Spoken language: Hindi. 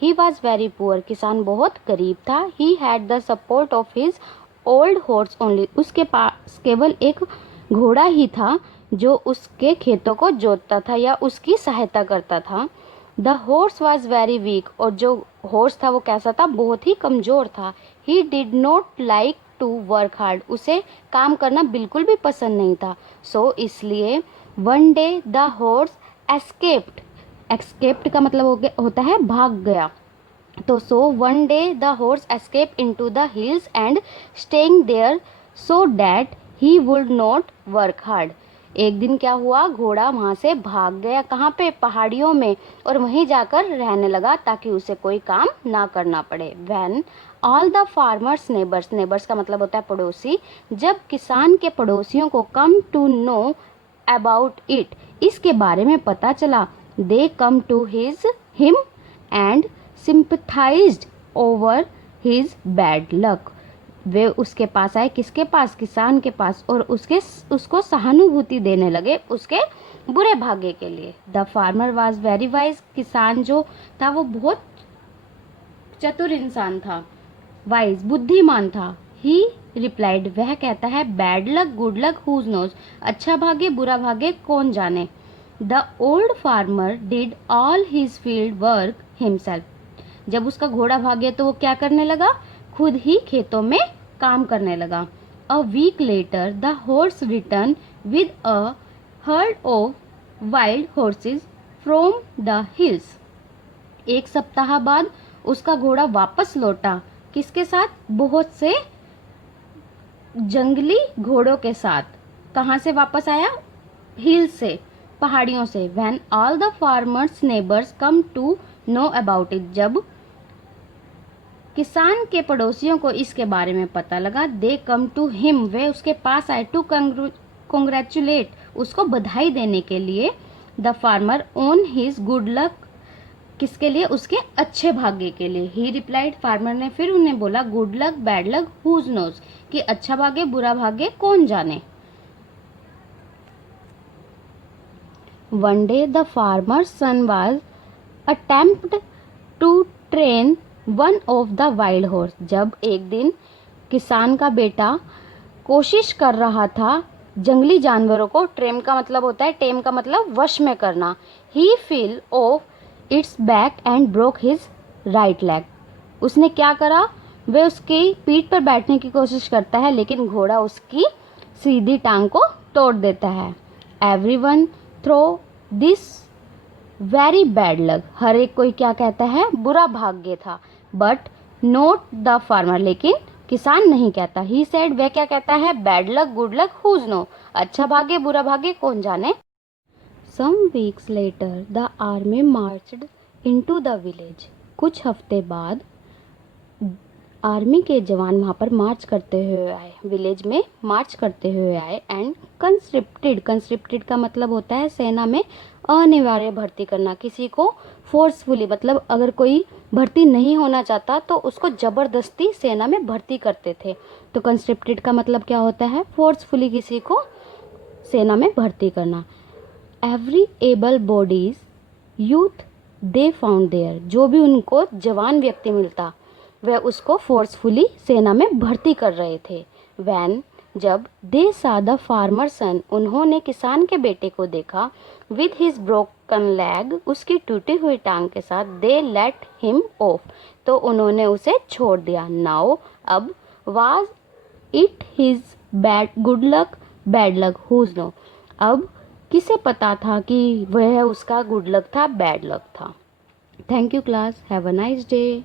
ही वॉज वेरी पुअर, किसान बहुत गरीब था। He had the support of his old horse only, उसके पास केवल एक घोड़ा ही था जो उसके खेतों को जोतता था या उसकी सहायता करता था। The horse was very weak, और जो हॉर्स था वो कैसा था, बहुत ही कमज़ोर था। He did not like to work hard, उसे काम करना बिल्कुल भी पसंद नहीं था। सो इसलिए one day the horse escaped, escaped का मतलब होता है भाग गया। तो so one day the horse escape into the hills and staying there so that he would not work hard. एक दिन क्या हुआ, घोड़ा वहाँ से भाग गया, कहाँ पे, पहाड़ियों में, और वहीं जाकर रहने लगा ताकि उसे कोई काम ना करना पड़े। When all the farmer's neighbours, neighbours का मतलब होता है पड़ोसी, जब किसान के पड़ोसियों को come to know about it, इसके बारे में पता चला, they come to him and sympathized over his bad luck, वे उसके पास आए, किसके पास, किसान के पास, और उसको सहानुभूति देने लगे उसके बुरे भाग्य के लिए। The farmer was very wise, किसान जो था वो बहुत चतुर इंसान था, वाइज बुद्धिमान था। ही रिप्लाइड, वह कहता है, bad luck good luck who's knows, अच्छा भाग्य बुरा भाग्य कौन जाने। The old farmer did all his field work himself, जब उसका घोड़ा भाग गया तो वो क्या करने लगा, खुद ही खेतों में काम करने लगा। A week later the horse return with a herd of wild horses from the hills, एक सप्ताह बाद उसका घोड़ा वापस लौटा, किसके साथ, बहुत से जंगली घोड़ों के साथ। कहाँ से वापस आया, हिल से, पहाड़ियों से। When all the farmer's neighbours come to know about it, जब किसान के पड़ोसियों को इसके बारे में पता लगा, दे कम टू हिम, वे उसके पास आए, टू कंग्रेचुलेट, उसको बधाई देने के लिए। The farmer on his good luck, किसके लिए, उसके अच्छे भाग्य के लिए। ही रिप्लाइड, फार्मर ने फिर उन्हें बोला, good luck bad luck who's knows, कि अच्छा भाग्य बुरा भाग्य कौन जाने। One day the farmer's son was attempt to train one of the wild horse, जब एक दिन किसान का बेटा कोशिश कर रहा था जंगली जानवरों को, ट्रेम का मतलब होता है, टेम का मतलब वश में करना। He fell off its back and broke his right leg, उसने क्या करा, वे उसकी पीठ पर बैठने की कोशिश करता है लेकिन घोड़ा उसकी सीधी टांग को तोड़ देता है। Everyone throw this very bad luck, हर एक कोई क्या कहता है, बुरा भाग्य था। बट नोट द फार्मर, लेकिन किसान नहीं कहता। ही सेड, वह क्या कहता है, bad luck good luck who's know, अच्छा भाग्य बुरा भाग्य कौन जाने। Some weeks later the army marched into the village, कुछ हफ्ते बाद आर्मी के जवान वहाँ पर मार्च करते हुए आए, विलेज में मार्च करते हुए आए। एंड कंस्क्रिप्टेड, कंस्क्रिप्टेड का मतलब होता है सेना में अनिवार्य भर्ती करना, किसी को फोर्सफुली, मतलब अगर कोई भर्ती नहीं होना चाहता तो उसको जबरदस्ती सेना में भर्ती करते थे। तो कंस्क्रिप्टेड का मतलब क्या होता है, फोर्सफुली किसी को सेना में भर्ती करना। Every able bodies youth they found there, जो भी उनको जवान व्यक्ति मिलता वह उसको फोर्सफुली सेना में भर्ती कर रहे थे। वैन, जब दे सा द फार्मर सन, उन्होंने किसान के बेटे को देखा, विद हिज ब्रोकन लेग, उसकी टूटी हुई टांग के साथ, दे लेट हिम ऑफ, तो उन्होंने उसे छोड़ दिया। नाउ, अब, was it his bad good luck bad luck who's know, अब किसे पता था कि वह उसका गुड लक था बैड लक था। Thank you class, have a nice day.